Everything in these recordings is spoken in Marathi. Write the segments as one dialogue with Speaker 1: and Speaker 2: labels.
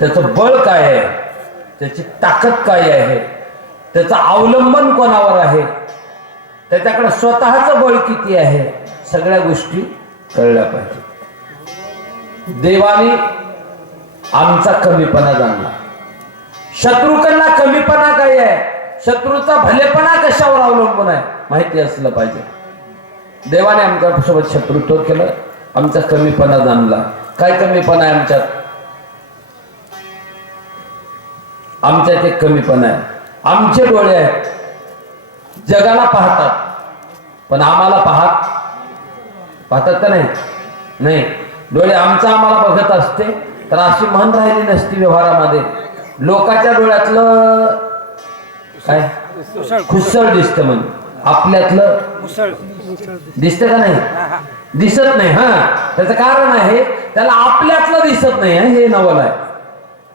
Speaker 1: त्याचं बळ काय आहे? त्याची ताकद काय आहे? त्याचं अवलंबन कोणावर आहे? त्याच्याकडे स्वतःचं बळ किती आहे? सगळ्या गोष्टी कळल्या पाहिजे देवाने आमचा कमीपणा जाणला. शत्रूकडला कमीपणा काय आहे? शत्रूचा भलेपणा कशावर अवलंबून आहे? माहिती असलं पाहिजे. देवाने आमच्यासोबत शत्रुत्व केलं. आमचा कमीपणा जाणला. काय कमीपणा आहे आमच्यात? आमच्या ते कमीपण आहे. आमचे डोळे आहेत. जगाला पाहतात. पण आम्हाला पाहत पाहतात का नाही? नाही. डोळे आमचा आम्हाला बघत असते तर अशी मन राहिली नसती व्यवहारामध्ये. लोकांच्या डोळ्यातलं काय? खुसळ दिसतं म्हण. आपल्यातलं दिसतं का नाही? दिसत नाही हा. त्याचं कारण आहे त्याला आपल्यातलं दिसत नाही हे नवल आहे.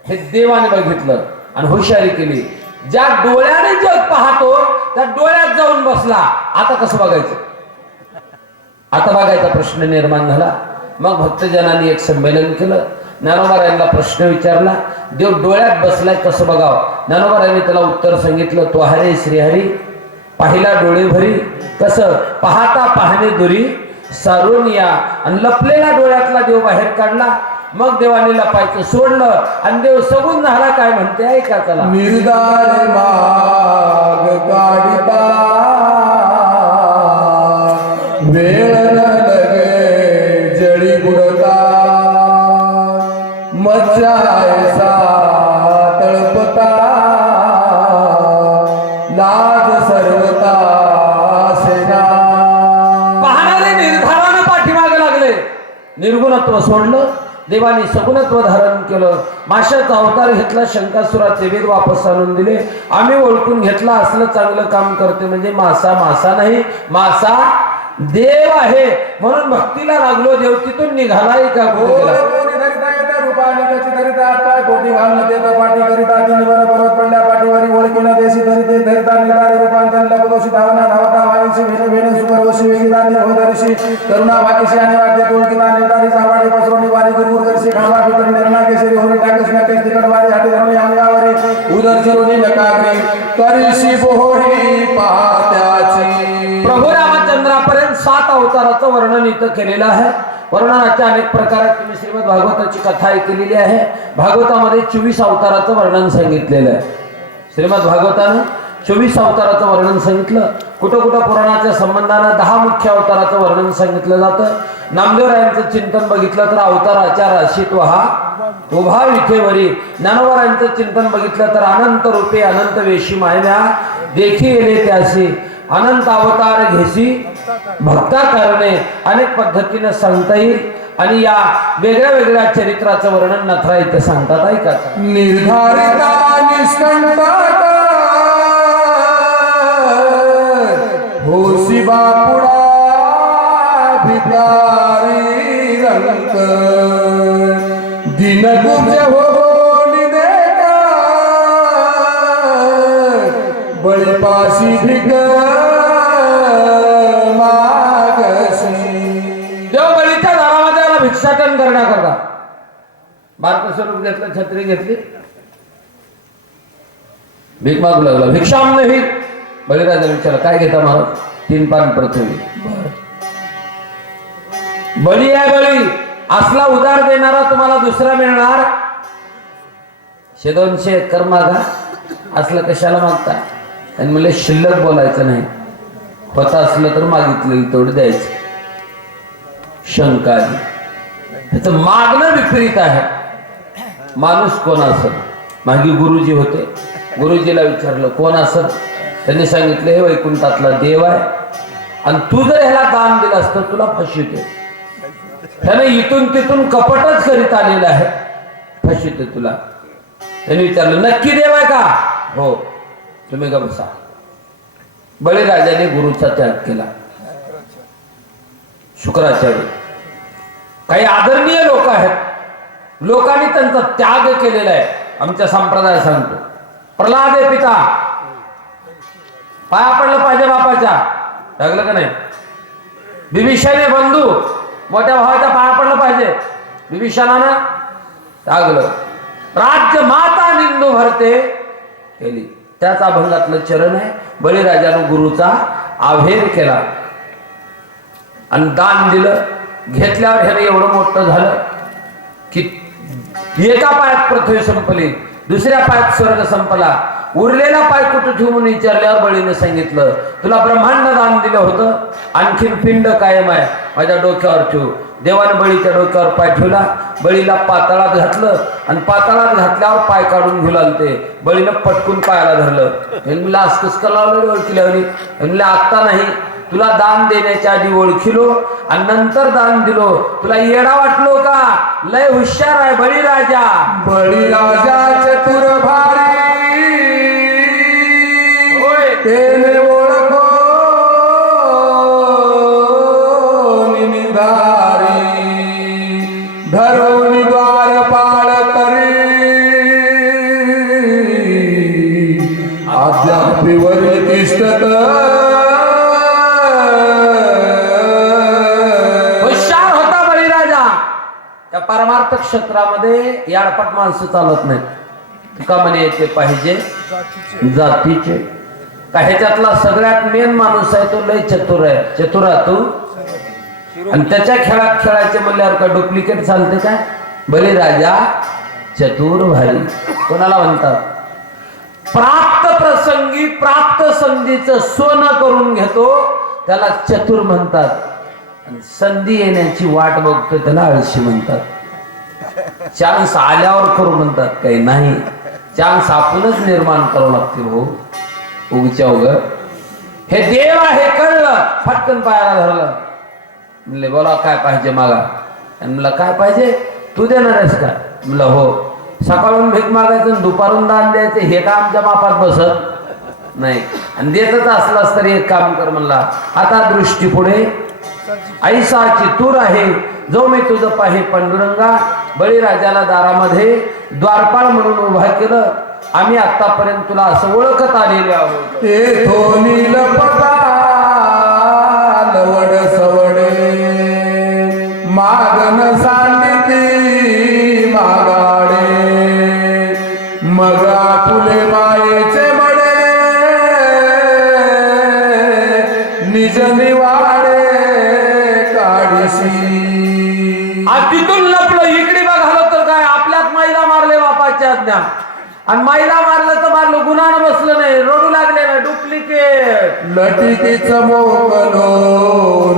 Speaker 1: हे देवाने बघितलं. आणि हुशारी केली. ज्या डोळ्याने जग पाहतो त्या डोळ्यात जाऊन बसला. आता कसं बघायचं? आता बघायचा प्रश्न निर्माण झाला. मग भक्तजनांनी एक संमेलन केलं. ज्ञानोबारायांना प्रश्न विचारला. देव डोळ्यात बसलाय कसं बघावं? ज्ञानोबारायांनी त्याला उत्तर सांगितलं तो हरे श्रीहरी पाहिला डोळे भरी कसं? पाहता पाहणे दुरी सारून या. आणि लपलेला डोळ्यातला देव बाहेर काढला. मग देवाने लपायचं सोडलं. आणि देव सगून झाला काय म्हणते? ऐका चला.
Speaker 2: निर्धार माग काढता. वेळ न लगे जळी बुडता. मज्जायसा तळपता. लाज सर्वता सेना.
Speaker 1: पाहणारे निर्धारानं पाठीमागे लागले. निर्गुणत्व सोडलं. देवाने सगुणत्व धारण केलं. माशाचा अवतार घेतला शंकासुराचे वेद वापस आणून दिले. आम्ही ओळखून घेतला असलं चांगलं काम करते म्हणजे मासा मासा नाही मासा देव आहे. म्हणून भक्तीला लागलो देव तिथून निघाला का
Speaker 2: पडल्या देशी रूपांतर धावना करुणा भाकीशी आणि वाद्य तोळकीता निर्धारी सावाडी पसरवणी वारी गुरगुर करशी खांबा फिकर निर्णा केसरी होरी टाकस नकेश तिकड वारी हाती धरणी अंगावरी. उदर चिरुनी नकाग्री करीशी बोहरी पात्याची
Speaker 1: प्रभू रामचंद्रापर्यंत सात अवताराचं वर्णन इथं केलेलं आहे. वर्णनाच्या अनेक प्रकारात तुम्ही श्रीमद भागवताची कथा ऐकलेली आहे. भागवतामध्ये चोवीस अवताराचं वर्णन सांगितलेलं आहे. श्रीमद भागवतानं चोवीस अवताराचं वर्णन सांगितलं. कुठं कुठं पुराणाच्या संबंधानं दहा मुख्य अवताराचं वर्णन सांगितलं जातं. नामदेवरायांचं चिंतन बघितलं तर अवताराच्या राशीत हा उभा विखेवरी ज्ञानोबरायांचं चिंतन बघितलं तर अनंत रूपे अनंत वेशी मायम्या. देखी गेले त्याशी. अनंत अवतार घेसी भक्ता करणे अनेक पद्धतीनं सांगता येईल. आणि या वेगळ्या वेगळ्या चरित्राचं वर्णन नथरा इथं सांगतात ऐका
Speaker 2: निर्धारित निष्कंटक बापुडा. भिकारी रंग। दिन गुज हो, हो निदेका बळीपाशी भिक मागसी।
Speaker 1: बळीच्या दारामध्ये भिक्षाटन करण्याकरता. भारत स्वरूप घेतलं छत्री घेतली. भीक मागू लागला. भिक्षाम नाही. बळीराजा विचारला काय घेता महाराज? तीन पान पृथ्वी. बळी आहे बळी. असला उदार देणारा तुम्हाला दुसरा मिळणार? शे दोनशे एकर मागा असलं कशाला मागता? आणि मला शिल्लक बोलायचं नाही. होत असलं तर मागितलेलं तेवढं द्यायचं. शंका आली. त्याचं मागणं विपरीत आहे. माणूस कोण असत मागे गुरुजी होते. गुरुजीला विचारलं कोण असत त्यांनी सांगितलं हे वैकुंठातला देव आहे. आणि तू जर ह्याला दान दिलं असतं तुला फशीते त्याने इथून तिथून कपटच करीत आलेलं आहे. फशीत तुला. त्यांनी विचारलं नक्की देव आहे का? हो. तुम्ही का बसा. बळीराजाने गुरुचा त्याग केला. शुक्राचार्य. काही आदरणीय लोक आहेत. लोकांनी त्यांचा त्याग केलेला आहे. आमच्या संप्रदाय सांगतो प्रल्हाद आहे पिता. पाया पडलं पाहिजे बापाच्या. लागलं का नाही? बिभीषणे बंधू. मोठ्या भावाच्या पाया पडलं पाहिजे. विभीषणानं टागलं राज्य माता निंदू भरते केली. त्याच अभंगातलं चरण आहे. बळीराजानं गुरुचा आभेर केला. आणि दान दिलं. घेतल्यावर ह्याने एवढं मोठं झालं की एका पायात पृथ्वी संपली दुसऱ्या पायात स्वर्ग संपला. उरलेला पाय कुठं ठेवून विचारल्यावर बळीने सांगितलं तुला ब्रह्मांड दान दिलं होतं. आणखीन पिंड कायम आहे. माझ्या डोक्यावर ठेवू. देवाने बळीच्या डोक्यावर पाय ठेवला. बळीला पाताळात घातलं आणि पाताळात घातल्यावर पाय काढून घेऊ लागते बळीनं पटकून पायाला धरलं. म्हणलं असं कसं ओळखी लावली म्हणलं आत्ता नाही. तुला दान देण्याच्या आधी ओळखिलो आणि नंतर दान दिलो. तुला येडा वाटलो का? लय हुशार आहे बळीराजा.
Speaker 2: बळीराजा चतुर भारी
Speaker 1: त्या परमार्थ क्षेत्रामध्ये याडपट माणसं चालत नाहीत. का म्हणे येते पाहिजे? जातीचे. का ह्याच्यातला सगळ्यात मेन माणूस आहे तो लय चतुर आहे चतुरा तू आणि त्याच्या खेळात खेळायचे म्हणल्यावर का डुप्लिकेट चालते काय? बळीराजा चतुर भारी. कोणाला म्हणतात? प्राप्त प्रसंगी प्राप्त संधीचं सोनं करून घेतो त्याला चतुर म्हणतात. आणि संधी येण्याची वाट बघतो त्याला आळशी म्हणतात. चान्स आल्यावर करू म्हणतात काही नाही. चान्स आपणच निर्माण करावं लागतील हो. भाऊ उगच्या उग. हे देव आहे कळलं. फटकन पायाला धरलं. म्हणले बोला काय पाहिजे मागा? आणि म्हणलं काय पाहिजे? तू देणार आहेस का म्हणलं हो. सकाळून भीक मागायचं आणि दुपारून दान द्यायचं हे का आमच्या मापात बसत? नाही. आणि देतच असलास तरी एक काम कर म्हणला. आता दृष्टी पुढे. ऐसाची तूर आहे. जो मी तुझं पाहे पांडुरंगा बळीराजाला दारामध्ये द्वारपाळ म्हणून उभा केलं. आम्ही आतापर्यंत तुला असं ओळखत आलेले आहोत.
Speaker 2: ते लवड सवडे मागन सा निवाडे काढीशी.
Speaker 1: आज तिथून लपलं इकडे बघालं तर काय आपल्यात माईला मारले बापाच्या आज्ञा. आणि माईला मारलं तर मारलं गुन्हानं बसलं नाही रडू लागले ना डुप्लिकेट.
Speaker 2: लटिकीच मोकलो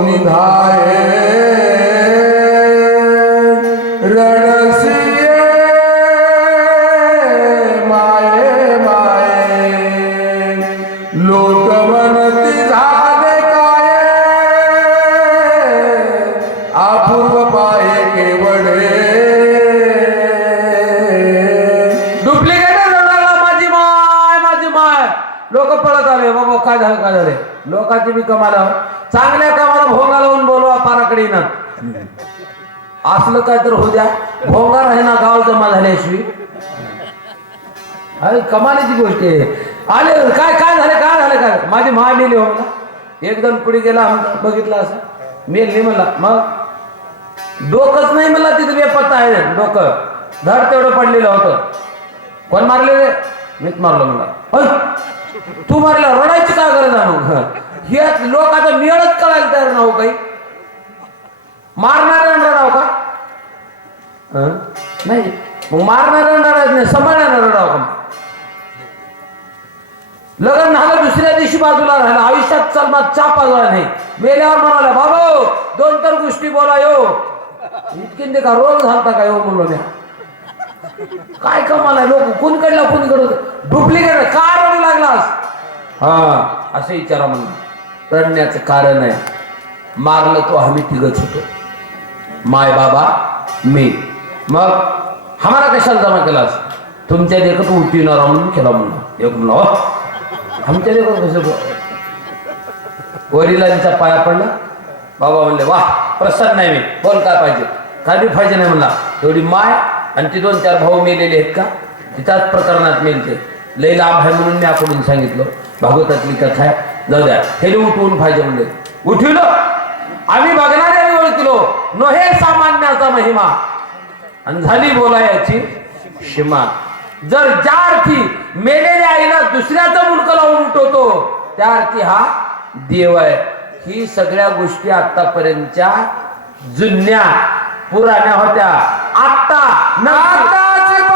Speaker 2: निधाये. काय
Speaker 1: झालं काय झाले? लोकांची बी कमाला चांगल्या कामाला भोंगा लावून बोलवा पाराकडे ना असलं काय तर होऊ द्या. भोंगा आहे ना गाव जमा झाल्याशिवाय अरे कमालीची गोष्ट आहे. आले काय काय झाले काय झाले काय माझी मा मेली हो मला एकदम पुढे गेला बघितला बघितलं असं. मेल म्हणला मग? डोकंच नाही म्हणला तिथं बेपत्ता आहे डोकं. धड तेवढं पडलेलं होतं. कोण मारले रे? मीच मारलं म्हणला. तू मारला रडायची काय गरज आहे मग? लोक आता मिळत कळायला तयार ना हो काही मारणाऱ्या रडाव का? नाही. मग मारणाऱ्या रडायच नाही सांभाळणाऱ्या रडाव का लग्न झालं दुसऱ्या दिवशी बाजूला राहिला. आयुष्यात चालणार चाप आला नाही. मेल्यावर म्हणाला बाबा दोन तर गोष्टी बोला यो इतकी का रोग झालता का यो म्हणलो म्या? काय कमाल आहे लोक कुणकडला कुणकड डुप्लिकेट का रडू लागलास. हा असं विचारा म्हणून रडण्याचं कारण आहे. मारलं तो आम्ही तिघच होतो. माय बाबा मी. मग हमारा कशाला जमा केलास? तुमच्या देखत उठीणार म्हणून केला म्हणून एक म्हणलं हो. आमच्या देखत कसं वडिलांचा पाया पडला. बाबा म्हणले वा प्रसन्न आहे मी. बोल काय पाहिजे. काय बी पाहिजे नाही म्हणला. एवढी माय आणि ती दोन चार भाऊ मेलेले आहेत का? ती त्याच प्रकरणात मेलते. लय लाभ आहे म्हणून मी आकडून सांगितलं. भागवतातली कथा आहे. जाऊ द्या. हे उठवून पाहिजे म्हणले. उठविलो. आम्ही बघणाऱ्या ओळखलो. नो हे सामान्याचा महिमा. आणि झाली बोलायची शिमा जर ज्या अर्थी मेलेल्या आईला दुसऱ्याचा मुंडकं लावून उठवतो त्या अर्थी हा देव आहे. ही सगळ्या गोष्टी आतापर्यंतच्या जुन्या पुराण्या होत्या. आत्ता आता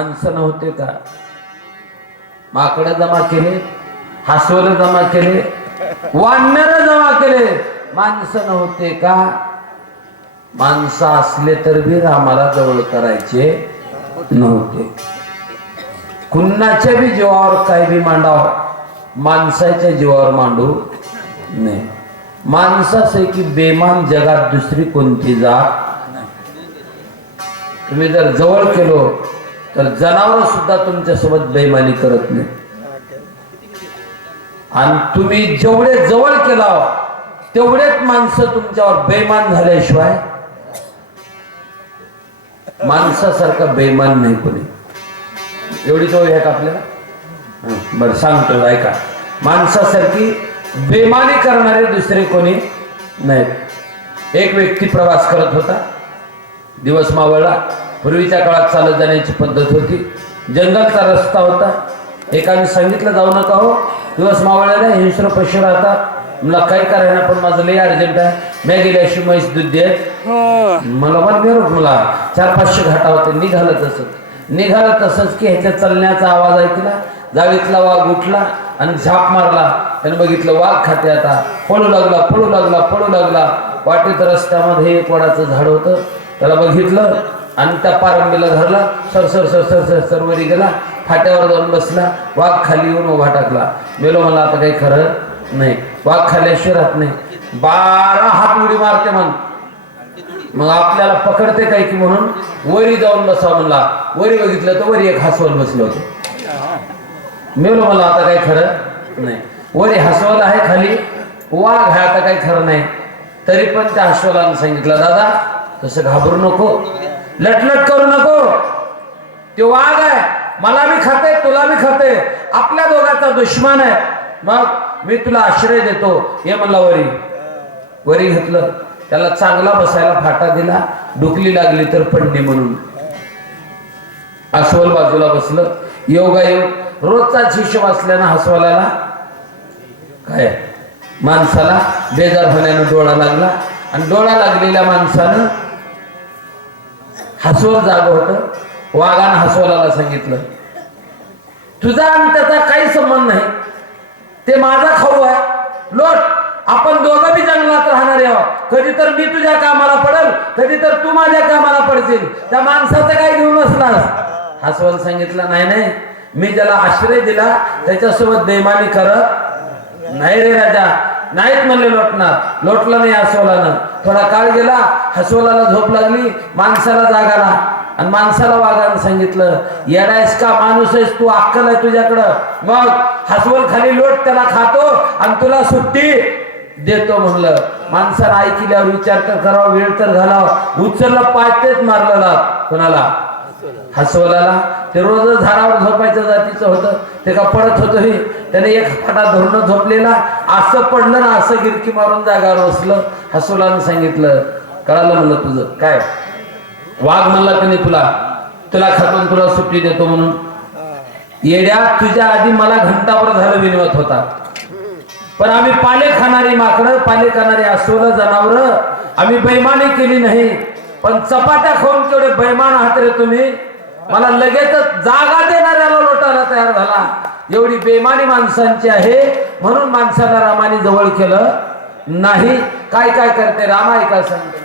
Speaker 1: माणसं नव्हते का? माकडे जमा केले हास्वर जमा केले वानर जमा केले. माणसं नव्हते का? माणसं असले तर बी रामाला जवळ करायचे नव्हते. कुणाच्या बी जीवावर काय बी मांडाव माणसाच्या जीवावर मांडू नाही माणसापैकी बेमान जगात दुसरी कोणती जात तुम्ही जर जवळ केलो तर जनावर सुद्धा तुमच्यासोबत बेमानी करत नाही. आणि तुम्ही जेवढे जवळ केला तेवढेच माणसं तुमच्यावर बेमान झाल्याशिवाय माणसासारखं बेमान नाही कोणी. एवढी सवय आहे का आपल्याला? बरं सांगतो ऐका. माणसासारखी बेमानी करणारे दुसरे कोणी नाहीत. एक व्यक्ती प्रवास करत होता. दिवस मावळला. पूर्वीच्या काळात चालत जाण्याची पद्धत होती. जंगलचा रस्ता होता. एकाने सांगितलं जाऊ नका हो. दिवस मावळ्याला हिंस्र पशु राहतात. मला काही करायला पण माझं लय अर्जंट आहे. मी गेल्याशी म्हैस दूध देत मला पण बेरोग मला. चार पाचशे घाटा होते निघालं तसंच. निघालं तसंच की ह्याच्या चालण्याचा आवाज ऐकला. जाळीतला वाघ उठला आणि झाप मारला. त्याने बघितलं वाघ खाते आता. पळू लागला पळू लागला पळू लागला. वाटेत रस्त्यामध्ये एक वडाचं झाड होतं. त्याला बघितलं आणि त्या पारंबीला धरला सर सर सर सर सर सर वरी गेला फाट्यावर जाऊन बसला वाघ खाली येऊन उभा टाकला. मेलो मला आता काही खरं नाही. वाघ खाल्याशिवाय राहत नाही. बारा हात उडी मारते म्हण. मग आपल्याला पकडते काय की म्हणून? वरी जाऊन बसा म्हणला. वरी बघितलं तर वरी एक हसवल बसलो होतं. मेलो मला आता काही खरं नाही. वरी हसवल आहे खाली. वाघ आहे आता काही खरं नाही. तरी पण त्या हसवलानं सांगितलं दादा तसं घाबरू नको. लटलट करू नको. ते वाघ आहे. मला बी खाते तुला बी खाते. आपल्या दोघांचा दुश्मन आहे. मग मी तुला आश्रय देतो. हे म्हणला वरी. वरी घेतलं. त्याला चांगला बसायला फाटा दिला. डुकली लागली तर पडणे म्हणून. अस्वल बाजूला बसलं. योगा योग रोजचाच हिशोब असल्यानं हसवाल्याला काय? माणसाला. बेजार होण्यानं डोळा लागला. आणि डोळा लागलेल्या माणसानं हसवल जाग होत. वाघानं हसवलाला सांगितलं तुझा आणि त्याचा काही संबंध नाही. ते माझा खाऊ आहे. लोट आपण दोघं बी जंगलात राहणार आहोत. कधी तर मी तुझ्या कामाला पडल कधी तर तू माझ्या कामाला पडशील. त्या माणसाचं काय घेऊन बसलास हसवल सांगितलं नाही नाही. मी ज्याला आश्रय दिला त्याच्यासोबत बेमानी करत नाही रे राजा. नाहीत म्हणले लोटणार. लोटलं नाही हसवलानं थोडा काळ गेला हसवलाला झोप लागली माणसाला जागाला आणि माणसाला वागायला सांगितलं येडायस का माणूस आहेस तू अक्कल आहे तुझ्याकडं? मग हसवल खाली लोट त्याला खातो आणि तुला सुट्टी देतो म्हणलं. माणसाला ऐकल्यावर विचार तर करावा वेळ तर घालावा. उचललं पाय तेच मारलेला कोणाला? हसवलाला. ते रोज झाडावर झोपायचं जातीचं होतं ते का पडत होतं हे? त्याने एक फाटा धरून झोपलेला. असं पडलं ना असं गिरकी मारून जागावर रोसलं. हसवलानं सांगितलं कळालं म्हणलं तुझं? काय? वाघ म्हणला की नाही तुला? तुला खातून तुला सुट्टी देतो म्हणून. येड्या तुझ्या आधी मला घंटाभर झालं विनवत होता. पण आम्ही पाले खाणारी माकडं पाले खाणारी अस्वल जनावर आम्ही बैमानी केली नाही. पण चपाट्या खाऊन तेवढे बैमान आहात रे तुम्ही? मला लगेचच जागा देणाऱ्याला लोटायला तयार झाला. एवढी बेमानी माणसांची आहे. म्हणून माणसाला रामाने जवळ केलं नाही. काय काय करते राम? ऐका सांगते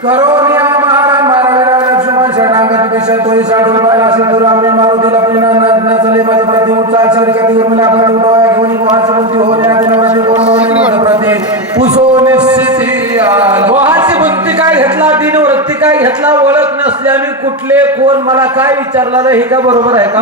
Speaker 2: मोहाची बुद्धी
Speaker 1: काय घेतला? दिनवृत्ती काय घेतला? मी कुठले कोण मला काय विचारला हे का बरोबर आहे का?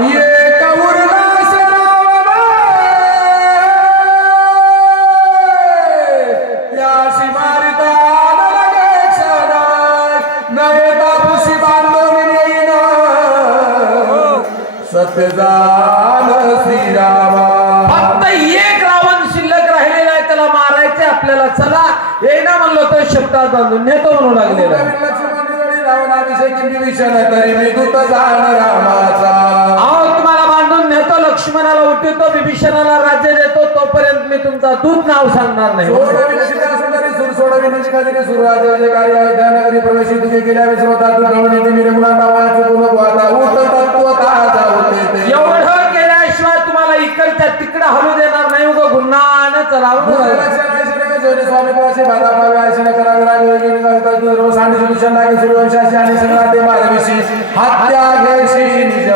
Speaker 1: सत्यदान एक रावण शिल्लक राहिलेला आहे त्याला मारायचे आपल्याला. चला एकदा म्हणलं तर शब्दात बांधून नेतो म्हणू लागलेला
Speaker 2: रावणाभिषेकी विभीषण तरी मी दूत जाण रामाचा
Speaker 1: अहो तुम्हाला बांधून नेतो लक्ष्मणाला उठवतो विभीषणाला राज्य देतो तोपर्यंत मी तुमचा दूध नाव सांगणार नाही.
Speaker 2: सोडविन शिखा सुंदरी सुर सोडविन शिखा दिली सुरराज कार्य अयोध्या नगरी प्रवेशी तुझे केल्या विश्वता तू ढवणी ती मिरगुणा नावाचे गुण आता उत तत्व ताजा होते ते
Speaker 1: एवढं केल्याशिवाय तुम्हाला इकडच्या तिकडं हलू देणार नाही. उगं गुन्हा
Speaker 2: स्वामी आयशन करावे लागेल. लागे सूर्यवंशाशी आणि हत्या घेशी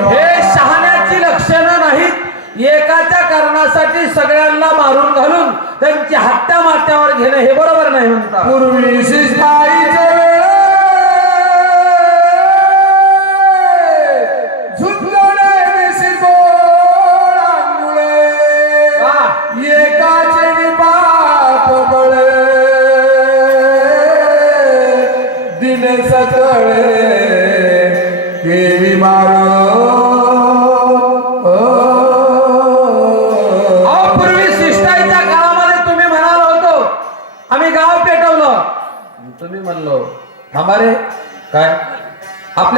Speaker 1: हे शहाण्याची लक्षणं नाहीत. एकाच्या कारणासाठी सगळ्यांना मारून घालून त्यांची हत्या मात्यावर घेणं हे बरोबर नाही म्हणता
Speaker 2: पूर्वी शिस्ताईचे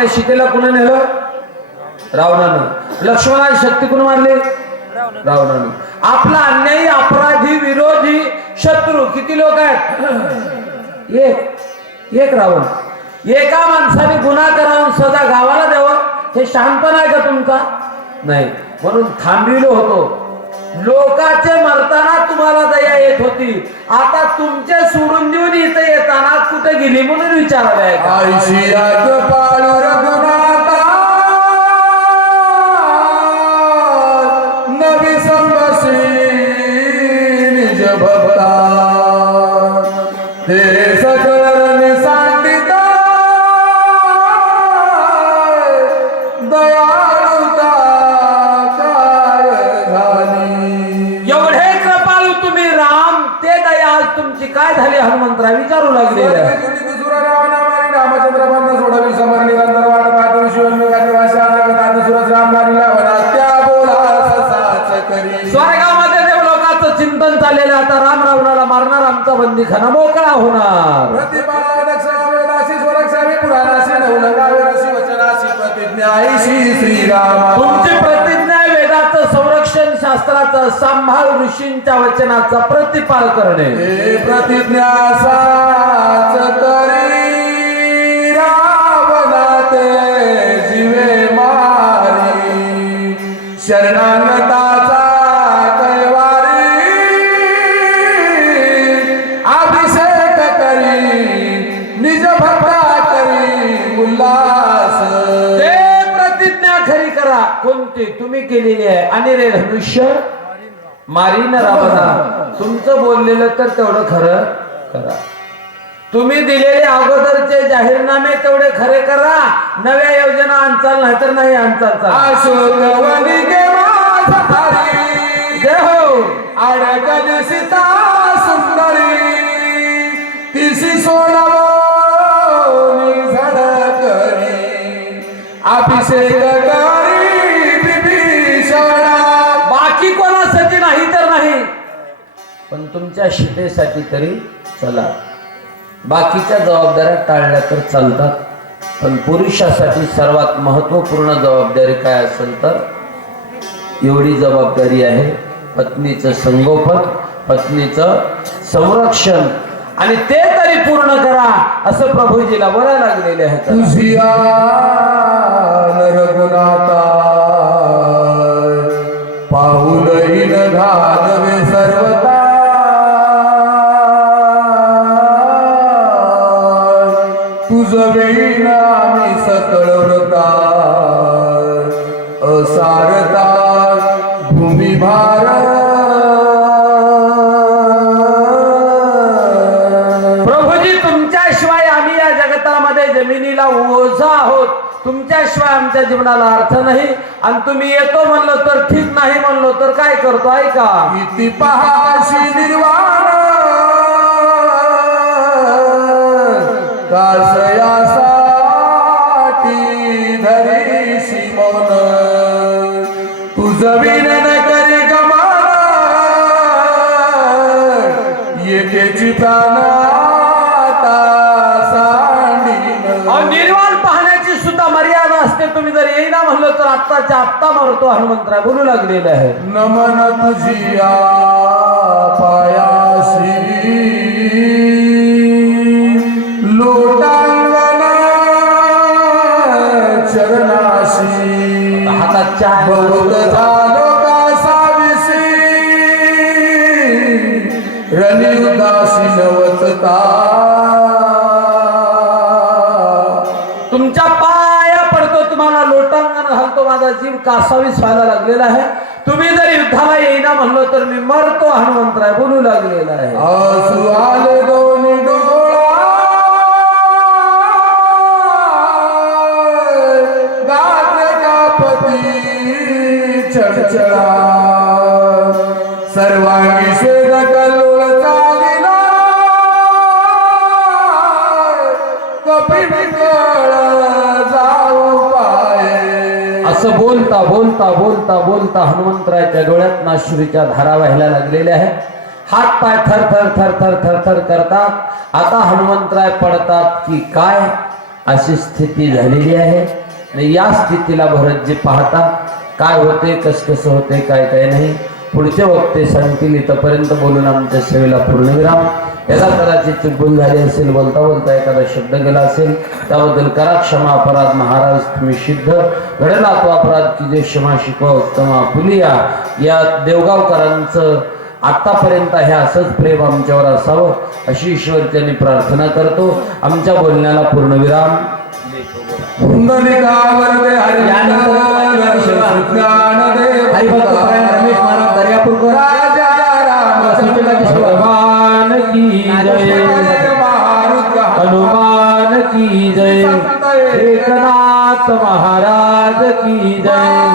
Speaker 1: सीतेला कुणा नेलं? रावणानं. लक्ष्मणाची शक्ती कुणी मारली रावणानं. आपला अन्यायी अपराधी विरोधी शत्रू किती लोक आहेत? एक. एक रावण. एका माणसाने गुन्हा करावून सदा गावाला द्यावं? हे शांतपण आहे का तुमचा? नाही. म्हणून थांबिलो होतो. लोकाचे मरताना तुम्हाला दया येत होती. आता तुमचे सोडून देऊन इथे येताना कुठे गेली म्हणून विचारायला तुमची काय झाली हनुमंतरा विचारू लागलेले
Speaker 2: रामचंद्र बंद सोडवी समरणी गंधर वाट पाहतो शिवजमी भाषा आदि सुरज राम नारी लावला. त्या बोला
Speaker 1: स्वर्गामध्ये देव लोकांचं चिंतन चाललेलं. आता राम रावणाला मारणार आमचा बंदीखाना मोकळा होणार.
Speaker 2: स्वरक्षावी पुराणाशी नवलंगावे वचनाशी श्रीराम.
Speaker 1: शास्त्राचा सांभाळ ऋषींच्या वचनाचा प्रतिपाल करणे.
Speaker 2: हे प्रतिज्ञा साच
Speaker 1: केलेली आहे. आणि रे धनुष्य मारीन रावणा तुमचं बोललेलं तर तेवढं खरं करा. तुम्ही दिलेले अगोदरचे जाहीरनामे तेवढे खरे करा. नव्या योजना आणचाल नाही तर नाही आणचाल. चाल.
Speaker 2: अशोक
Speaker 1: तुमच्या शितेसाठी तरी चला. बाकीच्या जबाबदाऱ्या टाळल्या तर चालतात. पण पुरुषासाठी सर्वात महत्त्वपूर्ण जबाबदारी काय असेल तर एवढी जबाबदारी आहे पत्नीचं संगोपन पत्नीचं संरक्षण. आणि ते तरी पूर्ण करा असं प्रभूजीला बरं लागलेले आहे.
Speaker 2: रघुनाथा. वेळीन आम्ही सकळ व्रता असारता भूमी भार.
Speaker 1: प्रभूजी तुमच्याशिवाय आम्ही या जगतामध्ये जमिनीला ओझा आहोत. तुमच्याशिवाय आमच्या जीवनाला अर्थ नाही. आणि तुम्ही येतो म्हणलो तर ठीक नाही म्हणलो तर काय करतो? ऐका.
Speaker 2: किती पहाशी निर्वाण. कासयासा पाती धरीशी मौन तुझ विनन करी गमान येतेची प्राण आता सांडीन
Speaker 1: अहो, निर्वाण पाहण्याची सुद्धा मर्यादा असते. तुम्ही जर येईना म्हणलं तर आत्ताच्या आत्ता मरतो हनुमंतराय बोलू लागलेलं आहे.
Speaker 2: नमन तुझिया
Speaker 1: हातात झालो
Speaker 2: का साविसी रणी उदासी नवतता
Speaker 1: तुमच्या पाया पडतो तुम्हाला लोटांगण घालतो माझा जीव कासावीस व्हायला लागलेला आहे. तुम्ही जर युद्धाला येईना म्हणलो तर मी मरतो हनुमंतराय बोलू लागलेला आहे. बोलता बोलता हनुमंतरायच्या डोळ्यात नाश्रीच्या धारा व्हायला लागलेल्या आहेत. हात पाय थर थर थर थर थर थर करतात. आता हनुमंतराय पडतात की काय? अशी स्थिती झालेली आहे. आणि या स्थितीला भरतजी पाहतात. काय होते कस कसं होते काय काय नाही. पुढचे वक्ते सांगतील इथपर्यंत बोलून आमच्या सेवेला पूर्णविराम याला कदाचित चुकून झाली असेल बोलता बोलता एखादा शब्द गेला असेल त्याबद्दल करा क्षमा अपराध. महाराज तुम्ही सिद्ध. घडला तो अपराध की जे क्षमा शिकवा. उत्तमा फुलिया. या देवगावकरांचं आतापर्यंत हे असंच प्रेम आमच्यावर असावं अशी ईश्वरच्यांनी प्रार्थना करतो. आमच्या बोलण्याला पूर्णविराम हरिभक्त रमेश महाराज दर्यापूरकर एकनाथ महाराज की जय। ना